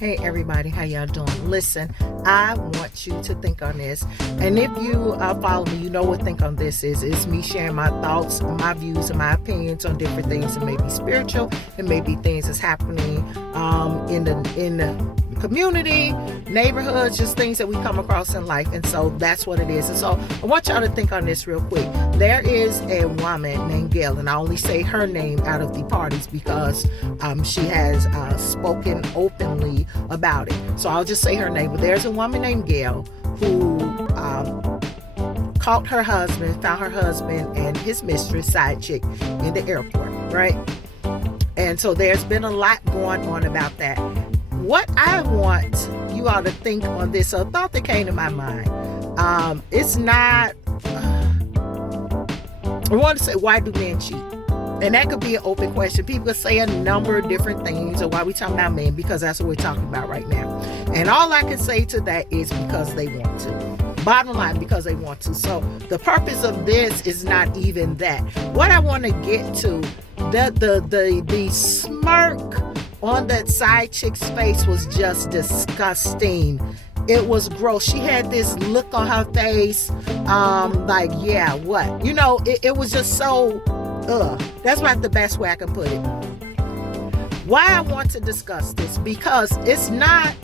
Hey everybody, how y'all doing? Listen, I want you to think on this, and if you follow me, you know what think on this is. It's me sharing my thoughts, my views, and my opinions on different things. It may be spiritual, it may be things that's happening in the community, neighborhoods, just things that we come across in life. And so that's what it is. And so I want y'all to think on this real quick. There is a woman named Gail, and I only say her name out of the parties because she has spoken openly about it. So I'll just say her name. But there's a woman named Gail who caught her husband, found her husband and his mistress, side chick, in the airport, right? And so there's been a lot going on about that. What I want you all to think on this, a thought that came to my mind, it's not, I want to say, why do men cheat? And that could be an open question. People could say a number of different things, or why we talking about men, because that's what we're talking about right now. And all I can say to that is because they want to. Bottom line, because they want to. So the purpose of this is not even that. What I want to get to, the smirk on that side chick's face was just disgusting. It was gross. She had this look on her face, like, yeah, what? You know, it was just so, that's about the best way I can put it. Why I want to discuss this, because it's not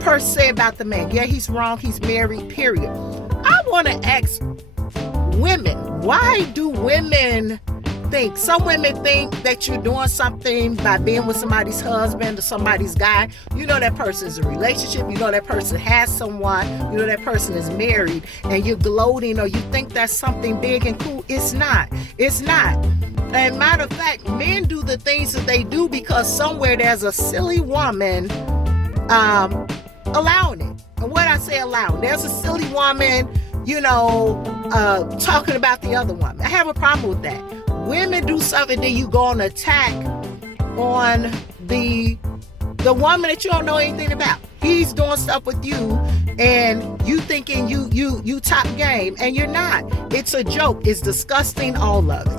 per se about the man. Yeah, he's wrong, he's married, period. I want to ask women, why do women think, some women think that you're doing something by being with somebody's husband or somebody's guy. You know that person is in a relationship, you know that person has someone, you know that person is married, and you're gloating or you think that's something big and cool. It's not. And matter of fact, men do the things that they do because somewhere there's a silly woman allowing it. And what I say allowing, there's a silly woman, talking about the other woman. I have a problem with that. Women do something, then you go on attack on the woman that you don't know anything about. He's doing stuff with you, and you thinking you top game, and you're not. It's a joke. It's disgusting, all of it.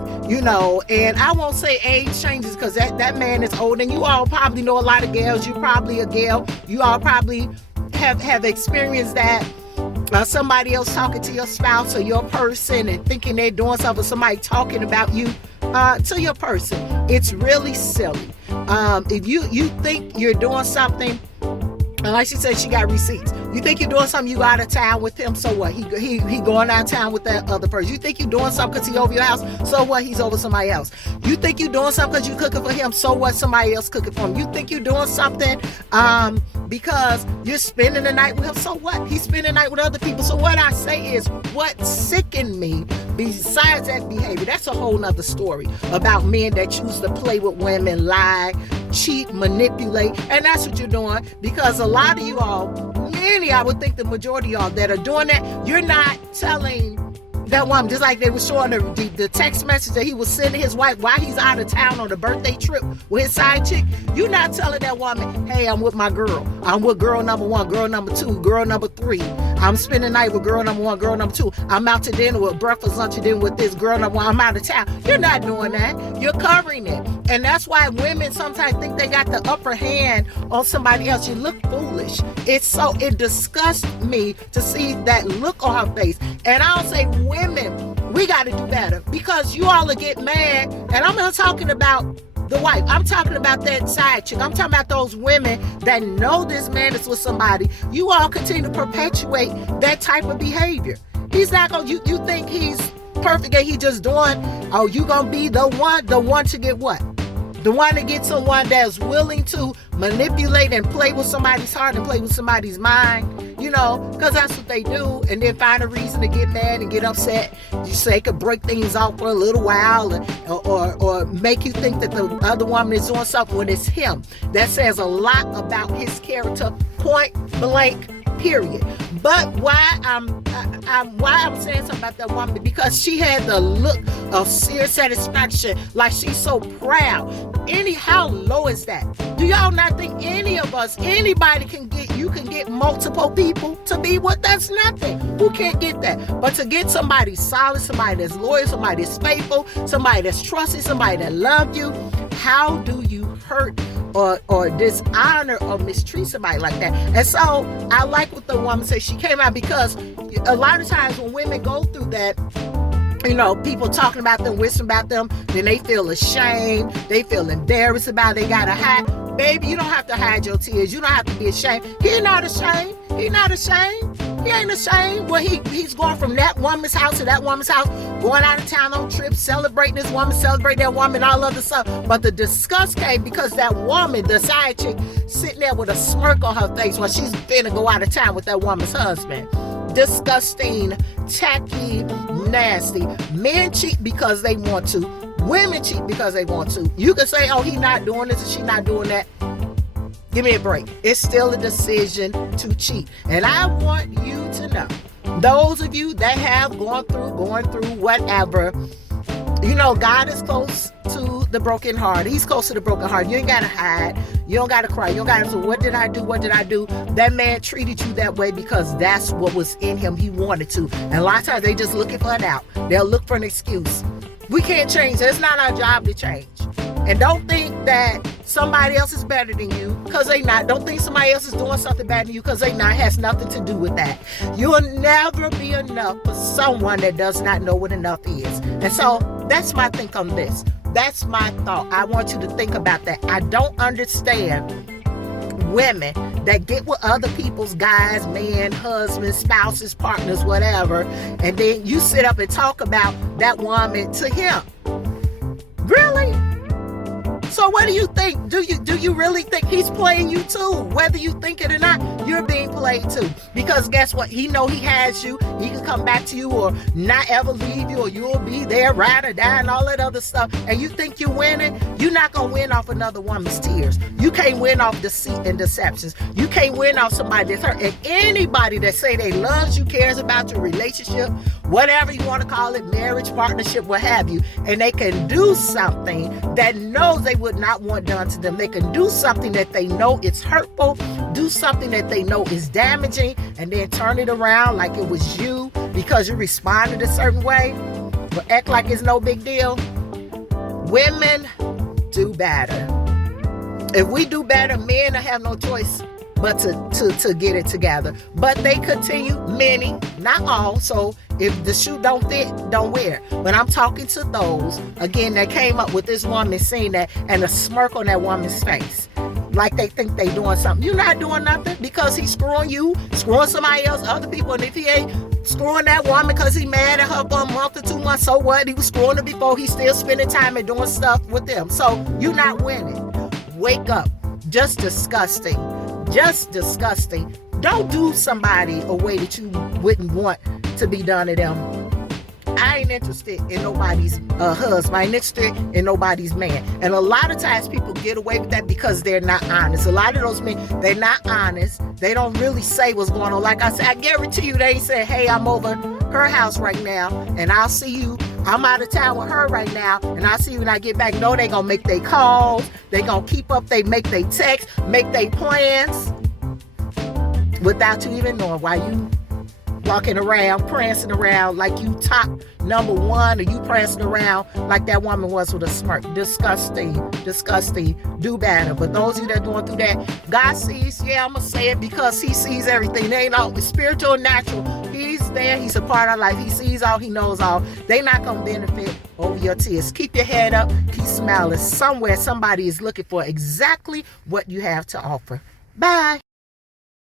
And I won't say age changes, because that man is old, and you all probably know a lot of girls. You're probably a girl. You all probably have experienced that. Somebody else talking to your spouse or your person and thinking they're doing something, somebody talking about you to your person. It's really silly. If you think you're doing something, like she said, she got receipts. You think you're doing something, you go out of town with him, so what? He going out of town with that other person. You think you're doing something because he over your house, so what? He's over somebody else. You think you're doing something because you cooking for him, so what? Somebody else cooking for him. You think you're doing something because you're spending the night with him, so what? He's spending the night with other people. So what I say is, what sickened me, besides that behavior, that's a whole nother story about men that choose to play with women, lie, cheat, manipulate, and that's what you're doing. Because a lot of you all, many, I would think the majority of y'all that are doing that, you're not telling that woman, just like they were showing the text message that he was sending his wife while he's out of town on a birthday trip with his side chick. You're not telling that woman, hey, I'm with my girl. I'm with girl number one, girl number two, girl number three. I'm spending the night with girl number one, girl number two. I'm out to dinner with breakfast, lunch, and dinner with this girl number one. I'm out of town. You're not doing that. You're covering it. And that's why women sometimes think they got the upper hand on somebody else. You look foolish. It disgusts me to see that look on her face. And I'll say, women, we got to do better, because you all will get mad. And I'm not talking about the wife. I'm talking about that side chick. I'm talking about those women that know this man is with somebody. You all continue to perpetuate that type of behavior. He's not going to, you think he's perfect and he just doing, you going to be the one to get what? The one to get someone that's willing to manipulate and play with somebody's heart and play with somebody's mind, because that's what they do. And then find a reason to get mad and get upset. You say it could break things off for a little while, or make you think that the other woman is doing something when it's him. That says a lot about his character, point blank, period. But why I'm saying something about that woman, because she had the look of sheer satisfaction, like she's so proud. How low is that? Do y'all not think any of us, anybody can get multiple people to be with? That's nothing. Who can't get that? But to get somebody solid, somebody that's loyal, somebody that's faithful, somebody that's trusted, somebody that loves you, how do you hurt or dishonor or mistreat somebody like that? And so I like what the woman said. She came out because a lot of times when women go through that, people talking about them, whispering about them, then they feel ashamed, they feel embarrassed about it, they gotta hide. Baby, you don't have to hide your tears. You don't have to be ashamed. He's not ashamed. He's not ashamed. He ain't ashamed. Well, he's going from that woman's house to that woman's house, going out of town on trips, celebrating this woman, celebrating that woman, all other stuff. But the disgust came because that woman, the side chick, sitting there with a smirk on her face while she's finna go out of town with that woman's husband. Disgusting, tacky, nasty. Men cheat because they want to. Women cheat because they want to. You can say, oh, he not doing this and she not doing that. Give me a break. It's still a decision to cheat. And I want you to know, those of you that have gone through whatever, God is close to the broken heart. He's close to the broken heart. You ain't got to hide. You don't got to cry. You don't got to say, what did I do? What did I do? That man treated you that way because that's what was in him. He wanted to. And a lot of times they just looking for an out. They'll look for an excuse. We can't change. It's not our job to change. And don't think that somebody else is better than you because they not. Don't think somebody else is doing something bad than you because they not. It has nothing to do with that. You'll never be enough for someone that does not know what enough is. And so that's my think on this. That's my thought. I want you to think about that. I don't understand women that get with other people's guys, men, husbands, spouses, partners, whatever, and then you sit up and talk about that woman to him. Really? So what do you think? Do you really think he's playing you too? Whether you think it or not, you're being played too. Because guess what? He know he has you. He can come back to you or not ever leave you, or you'll be there, ride or die, and all that other stuff. And you think you're winning? You're not gonna win off another woman's tears. You can't win off deceit and deceptions. You can't win off somebody that's hurt. And anybody that say they loves you, cares about your relationship, whatever you want to call it, marriage, partnership, what have you, and they can do something that knows they would not want done to them. They can do something that they know is hurtful, do something that they know is damaging, and then turn it around like it was you because you responded a certain way, but act like it's no big deal. Women do better. If we do better, men have no choice but to get it together. But they continue, many, not all. So if the shoe don't fit, don't wear it. But I'm talking to those, again, that came up with this woman seeing that and a smirk on that woman's face. Like they think they doing something. You're not doing nothing because he's screwing you, screwing somebody else, other people. And if he ain't screwing that woman because he mad at her for a month or 2 months, so what? He was screwing her before. He's still spending time and doing stuff with them. So you're not winning. Wake up. Just disgusting. Just disgusting. Don't do somebody a way that you wouldn't want to be done to them. I ain't interested in nobody's husband. I ain't interested in nobody's man. And a lot of times people get away with that because they're not honest. A lot of those men, they're not honest. They don't really say what's going on. Like I said, I guarantee you they ain't say, hey, I'm over her house right now and I'll see you. I'm out of town with her right now and I'll see you when I get back. No, they gonna make their calls. They gonna keep up. They make their texts, make their plans without you even knowing why you walking around, prancing around like you top number one, or you prancing around like that woman was with a smirk. Disgusting, disgusting. Do better. But those of you that are going through that, God sees, yeah, I'm going to say it because he sees everything. They ain't all spiritual and natural. He's there. He's a part of life. He sees all. He knows all. They not going to benefit over your tears. Keep your head up. Keep smiling. Somewhere somebody is looking for exactly what you have to offer. Bye.